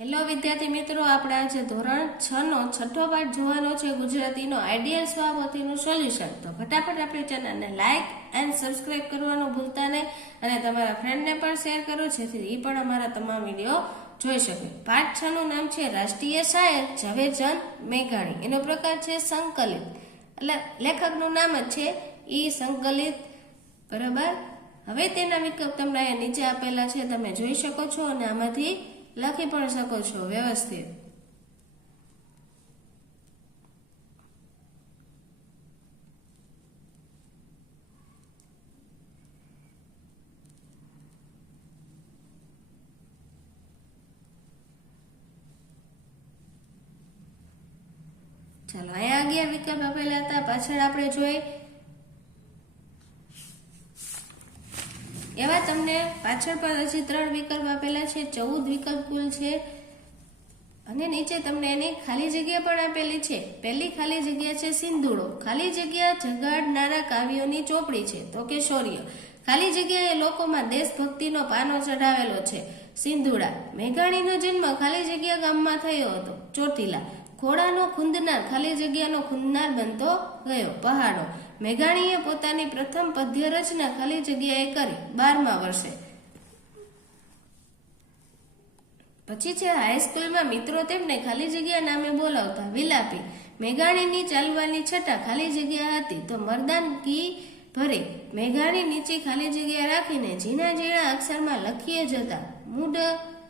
Hello વિદ્યાર્થી મિત્રો, આપણે આજે ધોરણ છ નો છઠ્ઠો પાઠ જોવાનો છે, ગુજરાતીનો આઈડિયલ સ્વાપતિનું સોલ્યુશન. તો ફટાફટ આપણી ચેનલને લાઇક એન્ડ સબસ્ક્રાઇબ કરવાનું ભૂલતા નહીં અને તમારા ફ્રેન્ડને પણ શેર કરો, જેથી એ પણ અમારા તમામ વીડિયો જોઈ શકે. પાઠ છ નું નામ છે, રાષ્ટ્રીય શાયર ઝવેરચંદ મેઘાણી. એનો પ્રકાર છે સંકલિત. એટલે લેખકનું નામ જ છે ઈ સંકલિત. બરાબર? હવે તેના વિકલ્પ તમને અહીંયા નીચે આપેલા છે, તમે જોઈ શકો છો અને આમાંથી લખી પણ શકો છો વ્યવસ્થિત. ચાલો અહીંયા અગિયાર વિકલ્પ આપેલા હતા. પાછળ આપણે જોઈ એવા તમને પાછળ પર હજી ત્રણ વિકલ્પ આપેલા છે, ચૌદ વિકલ્પ કુલ છે. અને નીચે તમને એની ખાલી જગ્યા પણ આપેલી છે. પહેલી ખાલી જગ્યા છે સિંધુડો. ખાલી જગ્યા જગાડનારા કાવ્યોની ચોપડી છે, તો કે શૌર્ય. ખાલી જગ્યાએ લોકોમાં દેશભક્તિનો પાનો ચઢાવેલો છે. સિંધુડા. મેઘાણીનો જન્મ ખાલી જગ્યા ગામમાં થયો હતો. ચોટીલા. ઘોડાનો ખૂંદનાર ખાલી જગ્યાનો ખૂંદનાર બનતો ગયો. પહાડો. મેઘાણીએ પોતાની પ્રથમ પદ્ય રચના ખાલી જગ્યાએ કરી, બારમા વર્ષે. પછી છે હાઈસ્કૂલમાં મિત્રો તેમને ખાલી જગ્યા નામે બોલાવતા વિલાપી. મેઘાણીની ચાલવાની છટા ખાલી જગ્યા હતી તો મરદાન કી ભરે. મેઘાણી નીચે ખાલી જગ્યા રાખીને ઝીણા ઝીણા અક્ષરમાં લખીએ જતા મૂડ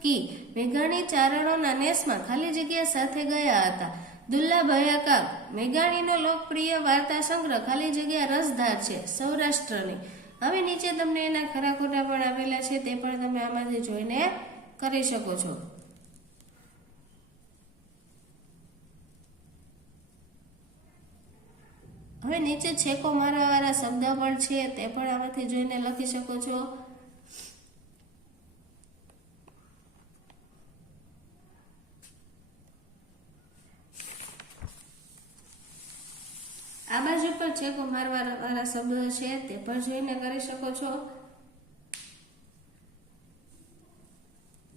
કી. મેઘાણી ચારણોના નેસમાં ખાલી જગ્યા સાથે ગયા હતા. દુલ્લા ભયાકાક મેઘાણીનો લોકપ્રિય વાર્તા સંગ્રહ, ખાલી જગ્યા રસધાર છે, સૌરાષ્ટ્રની. હવે નીચે તમને એના ખરા ખોટા પણ આપેલા છે, તે પણ તમે આમાંથી જોઈને કરી શકો છો. હવે નીચે છેકો મારવાવાળા શબ્દ પણ છે, તે પણ આમાંથી જોઈને લખી શકો છો. આ બાજુ પણ છેકો મારવા વાળા શબ્દો છે તે પણ જોઈને કરી શકો છો.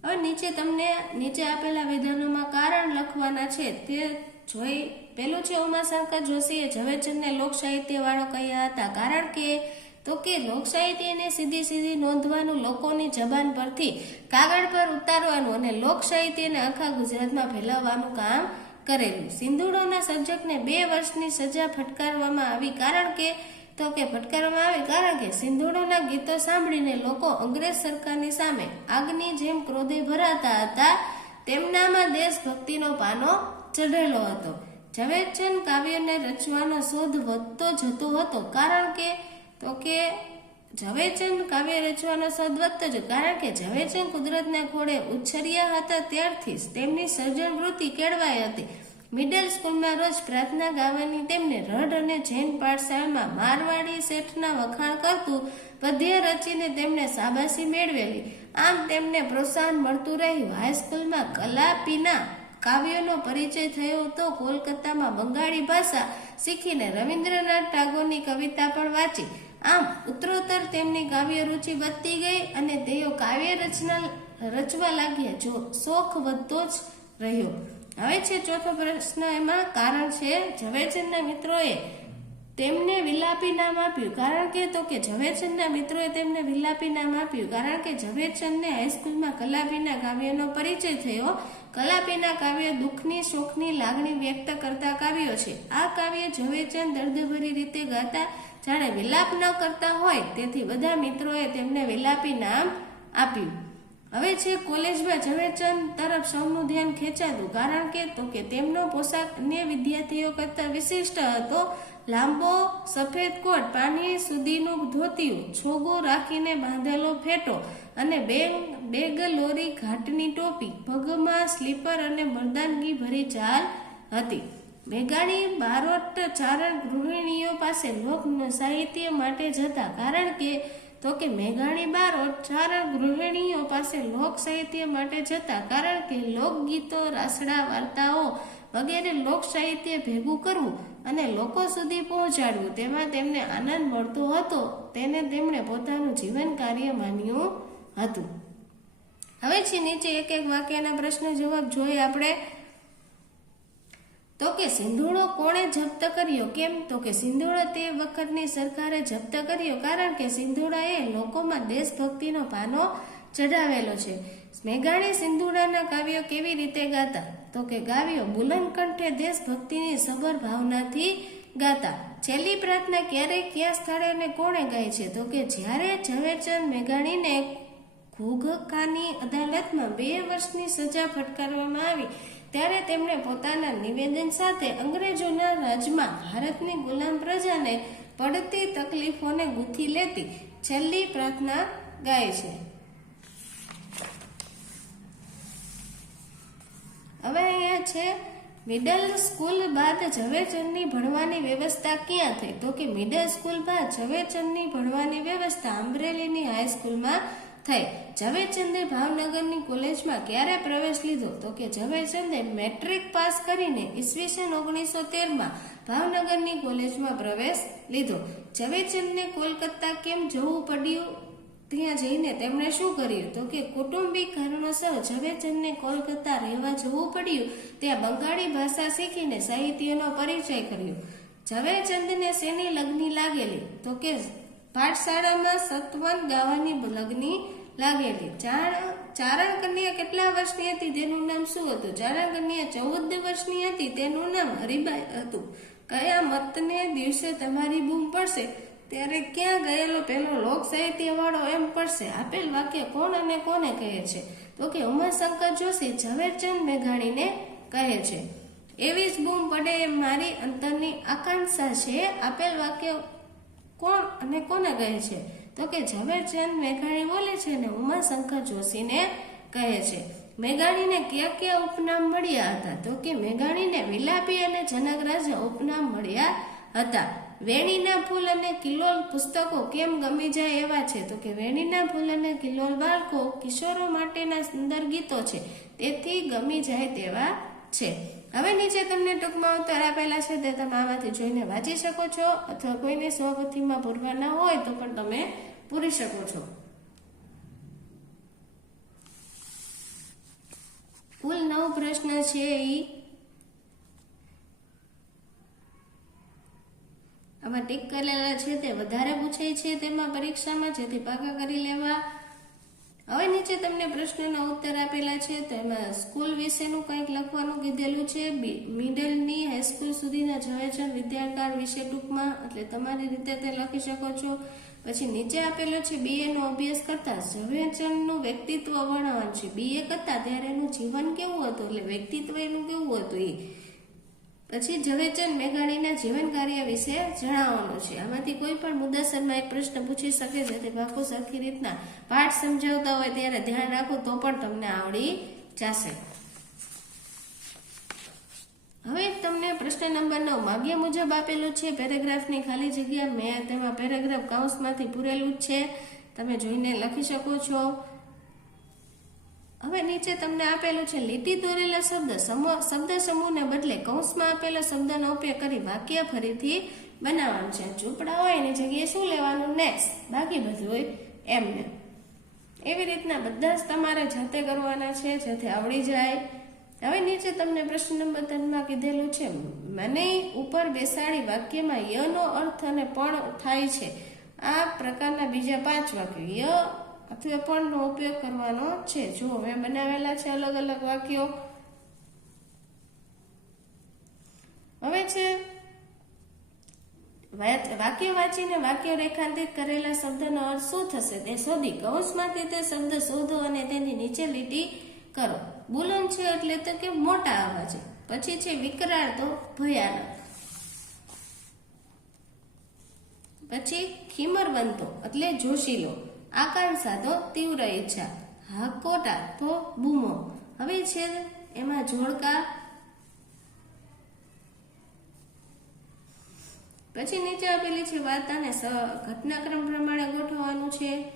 હવે નીચે તમને, નીચે આપેલા વિધાનોમાં કારણ લખવાના છે. તે જોઈ, પેલું છે ઉમાશંકર જોશીએ ઝવેરચંદને લોક સાહિત્ય વાળો કહ્યા હતા. કારણ કે, તો કે લોક સાહિત્યને સીધી સીધી નોંધવાનું લોકોની જબાન પરથી કાગળ પર ઉતારવાનું અને લોક સાહિત્યને આખા ગુજરાતમાં ફેલાવવાનું કામ કરેલું. સિંધુડોના સર્જકને બે વર્ષની સજા ફટકારવામાં આવી કારણ કે, તો કે ફટકારવામાં આવે કારણ કે સિંધુડોના ગીતો સાંભળીને લોકો અંગ્રેજ સરકારની સામે આગની જેમ ક્રોધે ભરાતા હતા, તેમનામાં દેશભક્તિનો પાનો ચઢેલો હતો. ઝવેરચંદ કાવ્યને રચવાનો શોધ વધતો જતો હતો કારણ કે, તો કે ઝવેરચંદ કાવ્ય રચવાનો સદવત્ત જ, કારણ કે ઝવેરચંદ કુદરતના ખોળે ઉછર્યા હતા ત્યારથી જ તેમની સર્જન વૃત્તિ કેળવાઈ હતી. મિડલ સ્કૂલમાં રોજ પ્રાર્થના ગાવાની તેમને રઢ અને જૈન પાઠશાળામાં મારવાડી શેઠના વખાણ કરતું પદ્ય રચીને તેમણે શાબાશી મેળવેલી. આમ તેમને પ્રોત્સાહન મળતું રહ્યું. હાઈસ્કૂલમાં કલાપીના કાવ્યોનો પરિચય થયો તો કોલકાતામાં બંગાળી ભાષા શીખીને રવિન્દ્રનાથ ટાગોરની કવિતા પણ વાંચી. આમ ઉત્તરોત્તર તેમની કાવ્ય રુચિ વધતી ગઈ અને તેઓ કાવ્ય રચના રચવા લાગ્યા, જો શોખ વધતો જ રહ્યો. હવે છે ચોથો પ્રશ્ન એમાં કારણ છે, ઝવેરચંદના મિત્રોએ તેમને વિલાપી નામ આપ્યું. કારણ કે તો કે ઝવેરચંદના મિત્રોએ તેમને વિલાપી નામ આપ્યું. કારણ કે ઝવેરચંદને હાઈસ્કૂલમાં કલાપીના કાવ્યનો પરિચય થયો. કલાપીના કાવ્ય દુઃખની શોખની લાગણી વ્યક્ત કરતા કાવ્યો છે. આ કાવ્ય ઝવેરચંદ દર્દભરી રીતે ગાતા, જાણે વિલાપ ન કરતા હોય, તેથી બધા મિત્રોએ તેમને વિલાપી નામ આપ્યું. હવે છે કોલેજમાં ઝવેરચંદ તરફ સૌનું ધ્યાન ખેંચાતું. કારણ કે તો કે તેમનો પોશાક અન્ય વિદ્યાર્થીઓ કરતા વિશિષ્ટ હતો. લાંબો સફેદ કોટ પાણી સુધીનું ધોતિયું છોગો રાખીને બાંધેલો ફેટો અને બેગ, બેગલોરી ઘાટની ટોપી પગમાં સ્લીપર અને મરદાનગી ભરી ચાલ હતી. મેઘાણી બારોટ ચારણ ગૃહિણીઓ પાસે લોક સાહિત્ય માટે જતા કારણ કે તો કે મેઘાણી બારોટ ચારણ ગૃહિણીઓ પાસે લોક સાહિત્ય માટે જતા, કારણ કે લોકગીતો, રાસડા, વાર્તાઓ વગેરે લોક સાહિત્ય ભેગું કરવું અને લોકો સુધી પહોંચાડવું, તેમાં તેમને આનંદ મળતો હતો. તેને તેમણે પોતાનું જીવન કાર્ય માન્યું હતું. હવે છે નીચે એક એક વાક્યના પ્રશ્ન જવાબ જોઈએ આપણે. તો કે સિંધુડો કોણે જપ્ત કર્યો? કેમ? તો કે સિંધુડો તે વખતની સરકારે જપ્ત કર્યો કારણ કે સિંધુડાએ લોકોમાં દેશભક્તિનો પાનો ચઢાવેલો છે. મેઘાણી સિંધુડાના કાવ્યો કેવી રીતે ગાતા? તો કે કાવ્યો બુલંદ કંઠે દેશભક્તિની સબર ભાવનાથી ગાતા. છેલ્લી પ્રાર્થના ક્યારે, ક્યાં સ્થળે અને કોણે ગાય છે? તો કે જ્યારે ઝવેરચંદ મેઘાણીને ઘોઘકાની અદાલતમાં બે વર્ષની સજા ફટકારવામાં આવી ત્યારે તેમણે પોતાના નિવેદન સાથે અંગ્રેજોના રાજમાં ભારતની ગુલામ પ્રજાને પડતી તકલીફોને ગૂંથી લેતી છેલ્લી પ્રાર્થના ગાય છે. હવે અહીંયા છે મિડલ સ્કૂલ બાદ ઝવેરચંદની ભણવાની વ્યવસ્થા ક્યાં થઈ? તો કે મિડલ સ્કૂલ બાદ ઝવેરચંદની ભણવાની વ્યવસ્થા અમરેલીની હાઈસ્કૂલમાં થઈ. ઝવેરચંદે ભાવનગરની કોલેજમાં ક્યારે પ્રવેશ લીધો? તો કે ઝવેરચંદે મેટ્રિક પાસ કરીને ઈસવીસન ઓગણીસો તેરમાં ભાવનગરની કોલેજમાં પ્રવેશ લીધો. ઝવેરચંદને કોલકાતા કેમ જવું પડ્યું? ત્યાં જઈને તેમણે શું કર્યું? તો કે કુટુંબિક કારણોસર ઝવેરચંદને કોલકાતા રહેવા જવું પડ્યું. ત્યાં બંગાળી ભાષા શીખીને સાહિત્યનો પરિચય કર્યો. ઝવેરચંદને શેની લગ્ની લાગેલી? તો કે પાઠશાળામાં સત્વન ગાવાની લગ્ની લાગેલી. ચારણ કન્યા કેટલા વર્ષની હતી? તેનું નામ શું હતું? ચારણ કન્યા ચૌદ વર્ષની હતી. તેનું નામ હરિબાઈ હતું. કયા મતને દિવસે તમારી બૂમ પડશે? ત્યારે ક્યાં ગયેલો પેલો લોક સાહિત્ય વાળો એમ પડશે? આપેલ વાક્ય કોણ અને કોને કહે છે? તો કે ઉમાશંકર જોશી ઝવેરચંદ મેઘાણીને કહે છે. એવી જ બૂમ પડે એમ મારી અંતરની આકાંક્ષા છે. આપેલ વાક્ય કોણ અને કોને કહે છે? તો કે ઝવેરચંદ મેઘાણી બોલે છે અને ઉમાશંકર જોશીને કહે છે, મેઘાણીને કયા કયા ઉપનામ મળ્યા હતા? તો કે મેઘાણીને વિલાપી અને જનક રાજા ઉપનામ મળ્યા હતા. વેણીના ફૂલ અને કિલોલ પુસ્તકો કેમ ગમી જાય એવા છે? તો કે, વેણીના ફૂલ અને કિલોલ બાળકો કિશોરો માટેના સુંદર ગીતો છે. તેથી ગમી જાય તેવા છે. હવે નીચે તમને ટૂંકમાં ઉત્તર આપેલા છે તે તમે આમાંથી જોઈને વાંચી શકો છો અથવા કોઈને સ્વપતિમાં પૂરવાના હોય તો પણ તમે પૂરી શકો છો. કુલ નવ પ્રશ્ન છે ઈ. આમાં ટીક કરેલા છે તે વધારે પૂછાય છે તેમાં પરીક્ષામાં જેથી પાકા કરી લેવા. હવે નીચે તમને પ્રશ્નના ઉત્તર આપેલા છે. તો એમાં સ્કૂલ વિશેનું કંઈક લખવાનું કીધેલું છે. મિડલની હાઈસ્કૂલ સુધીના ઝવેરચંદ વિદ્યાકાર વિશે ટૂંકમાં, એટલે તમારી રીતે તે લખી શકો છો. પછી નીચે આપેલો છે બીએ નો અભ્યાસ કરતા ઝવેરચંદનું વ્યક્તિત્વ વર્ણવન છે. બીએ કરતા ત્યારે એનું જીવન કેવું હતું? એટલે વ્યક્તિત્વ એનું કેવું હતું? એ પછી ઝવેરચંદ મેઘાણીના જીવન કાર્ય વિશે જણાવવાનું છે. આમાંથી કોઈ પણ મુદ્દાસરમાં એક પ્રશ્ન પૂછી શકે છે તે બાપુ સરખી રીતના પાઠ સમજાવતા હોય ત્યારે ધ્યાન રાખો તો પણ તમને આવડી જશે. હવે તમને પ્રશ્ન નંબર નવ. માગ્યા મુજબ આપેલું છે પેરેગ્રાફની ખાલી જગ્યા મેં તેમાં પેરેગ્રાફ કાઉન્સમાંથી પૂરેલું જ છે. તમે જોઈને લખી શકો છો. હવે નીચે તમને આપેલું છે, લીટી દોરેલા શબ્દ. શબ્દ સમૂહને બદલે કૌંસમાં આપેલા શબ્દનો ઉપયોગ કરી વાક્ય ફરીથી બનાવવાનું છે. ઝૂંપડા હોય, એની જગ્યાએ શું લેવાનું? નેક્સ્ટ. બાકી બધું હોય એમને. એવી રીતના બધા જ તમારે જાતે કરવાના છે, જેથી આવડી જાય. હવે નીચે તમને પ્રશ્ન નંબર ત્રણમાં કીધેલું છે, મને ઉપર બેસાડી વાક્યમાં યનો અર્થ અને પણ થાય છે. આ પ્રકારના બીજા પાંચ વાક્યો. ય અથવા પણનો ઉપયોગ કરવાનો છે. જો મેં બનાવેલા છે અલગ અલગ વાક્યો. હવે છે વાક્ય વાંચીને વાક્ય રેખાંતિત કરેલા શબ્દનો અર્થ શું થશે? તે શોધી કૌંસમાંથી તે શબ્દ શોધો અને તેની નીચે લીટી કરો. બુલંદ છે એટલે તો કે મોટા અવાજે પછી છે વિકરાળ તો ભયાનક. પછી ખીમર બનતો એટલે જોશીલો. આકાંક્ષા તો તીવ્ર ઈચ્છા. હાકોટા તો બૂમો. હવે છે એમાં જોડકા. પછી નીચે આપેલી છે વાર્તાને ઘટનાક્રમ પ્રમાણે ગોઠવવાનું છે.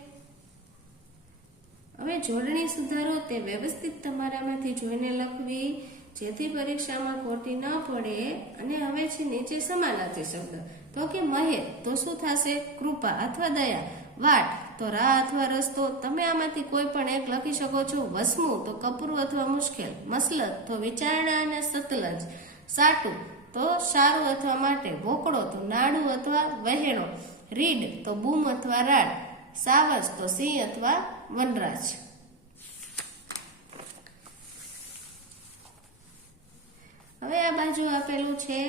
હવે જોડણી સુધારો તે વ્યવસ્થિત તમારામાંથી જોઈને લખવી, જેથી પરીક્ષામાં ખોટી ન પડે. અને હવે છે નીચે સમાનાર્થી શબ્દ. તો કે મહે તો શું થશે? કૃપા અથવા દયા. વાટ. તો રાહ અથવા રસ્તો તમે આમાંથી કોઈ પણ એક લખી શકો છો. વસમું તો કપરું અથવા મુશ્કેલ, મસલત તો વિચારણા અને સતલજ, સાટું તો સારું અથવા માટે, ભોકડો તો નાડું અથવા વહેણો, રીડ તો બૂમ અથવા રાડ સાવજ તો સિંહ અથવા વનરાજ. હવે આ બાજુ આપેલું છે,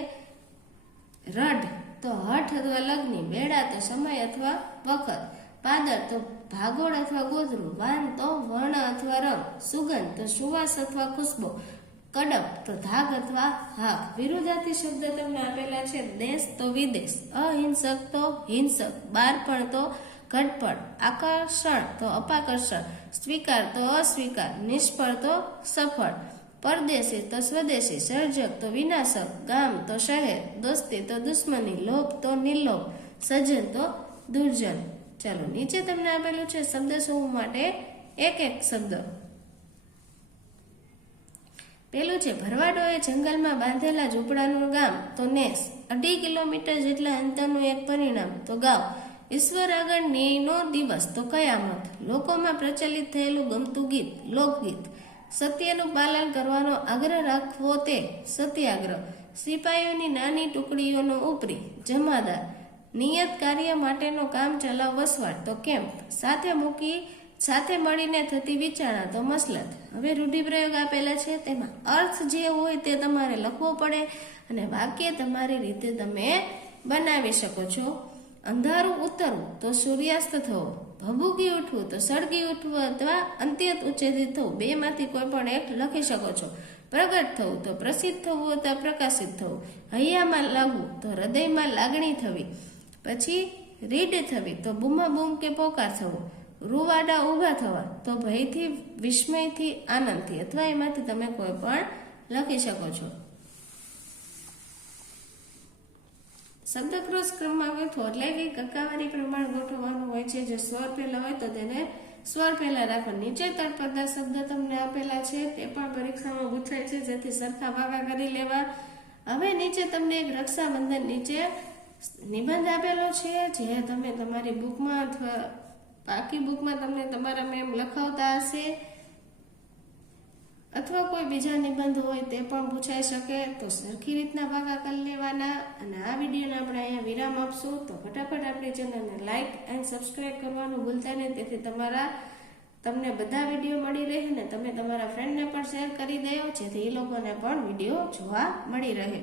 રઢ તો હઠ અથવા લગ્ન બેડા તો સમય અથવા વખત. પાદર તો ભાગોળ અથવા ગોધરું વાન તો વર્ણ અથવા રંગ, સુગંધ તો સુવાસ અથવા ખુશ્બો કડપ તો ધાગ અથવા હાક. વિરુદ્ધાર્થી શબ્દ તમને આપેલા છે, દેશ તો વિદેશ, અહિંસક તો હિંસક બારપણ તો ઘટપણ, આકર્ષણ તો અપાકર્ષણ, સ્વીકાર તો અસ્વીકાર, નિષ્ફળ તો સફળ, પરદેશી તો સ્વદેશી, સર્જક તો વિનાશક, ગામ તો શહેર, દોસ્તી તો દુશ્મની, લોભ તો નિર્લોભ, સજ્જન તો દુર્જન. ચાલો, નીચે તમને આપેલું છે શબ્દ સમૂહ માટે એક એક શબ્દ. પેલું છે, ભરવાડોએ જંગલમાં બાંધેલા ઝૂંપડાનું ગામ, તો નેસ. અઢી કિલોમીટર જેટલા અંતરનું એક પરિણામ, તો ગાવ. ઈશ્વર આગળ ન્યાયનો દિવસ, તો કયામત. લોકોમાં પ્રચલિત થયેલું ગમતું ગીત, લોકગીત. સત્યનું પાલન કરવાનો આગ્રહ રાખવો તે સત્યાગ્રહ. સિપાહીઓની નાની ટુકડીઓનો ઉપરી જમાદાર. નિયત કાર્ય માટેનો કામ ચલાવ વસવાટ. તો કેમ્પ સાથે મૂકી, સાથે મળીને થતી વિચારણા તો મસલત. હવે રૂઢિપ્રયોગ આપેલા છે, તેમાં અર્થ જે હોય તે તમારે લખવો પડે અને વાક્ય તમારી રીતે તમે બનાવી શકો છો. અંધારું ઉતરવું તો સૂર્યાસ્ત થવો, ભભૂકી ઉઠવું તો સળગી ઉઠવું અથવા અંત્યત ઉચ્ચેદિત થવું, બેમાંથી કોઈ પણ એક લખી શકો છો. પ્રગટ થવું તો પ્રસિદ્ધ થવું અથવા પ્રકાશિત થવું. હૈયામાં લાગવું તો હૃદયમાં લાગણી થવી. પછી રીડ થવી તો બૂમા બૂમ કે પોકાર થવો. રૂવાડા ઊભા થવા તો ભયથી, વિસ્મયથી, આનંદથી અથવા એમાંથી તમે કોઈ પણ લખી શકો છો. શબ્દક્રોશ ક્રમમાં ગોઠવો એટલે કે કક્કાવારી પ્રમાણ ગોઠવવાનું હોય છે. જે સ્વર પહેલા હોય તો તેને સ્વર પહેલા રાખો. નીચે તળપદા શબ્દ તમને આપેલા છે. તે પણ પરીક્ષામાં પૂછાય છે. જેથી સરખા ભાગા કરી લેવા. હવે નીચે તમને એક રક્ષાબંધન નીચે નિબંધ આપેલો છે, જે તમે તમારી બુકમાં અથવા બાકી બુકમાં તમને તમારા મેમ લખાવતા હશે. અથવા કોઈ બીજા નિબંધ હોય તે પણ પૂછાઈ શકે, તો સરખી રીતના ભાગા કરી લેવાના. અને આ વિડીયોને આપણે અહીંયા વિરામ આપશું. તો ફટાફટ આપણી ચેનલને લાઇક એન્ડ સબસ્ક્રાઇબ કરવાનું ભૂલતા નહીં. તેથી તમારા, તમને બધા વીડિયો મળી રહે ને તમે તમારા ફ્રેન્ડને પણ શેર કરી દો જેથી એ લોકોને પણ વીડિયો જોવા મળી રહે.